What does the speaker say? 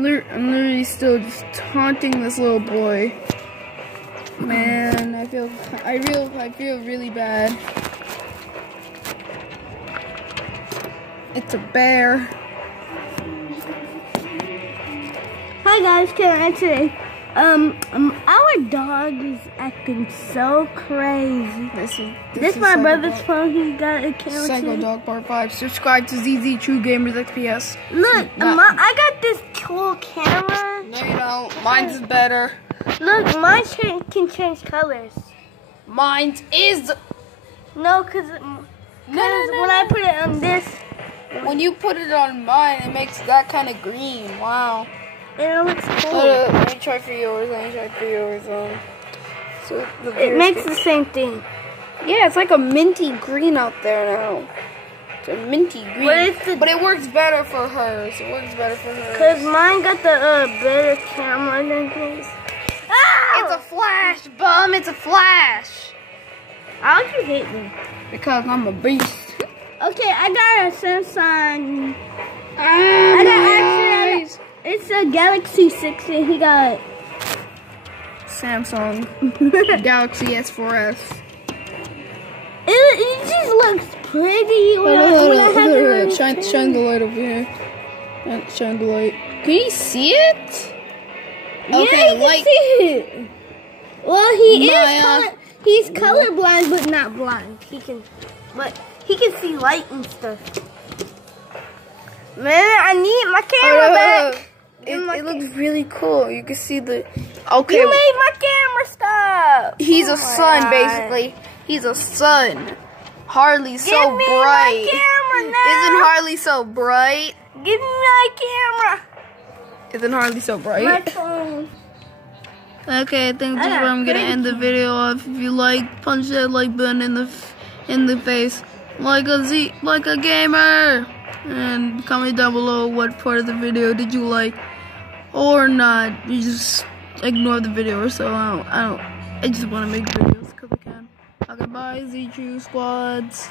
I'm literally still just taunting this little boy. Man, I feel really bad. It's a bear. Hi guys, Karen today. Our dog is acting so crazy. This is my brother's phone. He got a camera. Psycho Dog Part 5. Subscribe to ZZ True Gamers XPS. Look, I got this cool camera. No, you don't. Mine's better. Look, mine can change colors. Mine's is. No, cause when I put it on this. When you put it on mine, it makes that kind of green. Wow. And it looks cool. Let me try for yours. So it makes the same thing. Yeah, it's like a minty green out there now. It's a minty green. But it works better for hers. Cause mine got the better camera than his. Ah! It's a flash, bum. It's a flash. How would you hate me? Because I'm a beast. Okay, I got a Samsung. It's a Galaxy 6 and he got Samsung Galaxy S4S. It just looks pretty. Shine the light over here. Shine the light. Can you see it? Okay, yeah, you can see it. Well, he's colorblind, but not blind. He can see light and stuff. Man, I need my camera back. It looks really cool. You can see the. Okay. You made my camera stop. He's a sun, basically. He's a sun. Harley so Give me bright. My camera now. Isn't Harley so bright? Give me my camera. Isn't Harley so bright? My phone. Okay, I think this is where I'm gonna end the video off. If you like, punch that like button in the face, like a gamer, and comment down below what part of the video did you like or not. You just ignore the video or so. I just want to make videos because I can. Okay, bye, Z True Squads.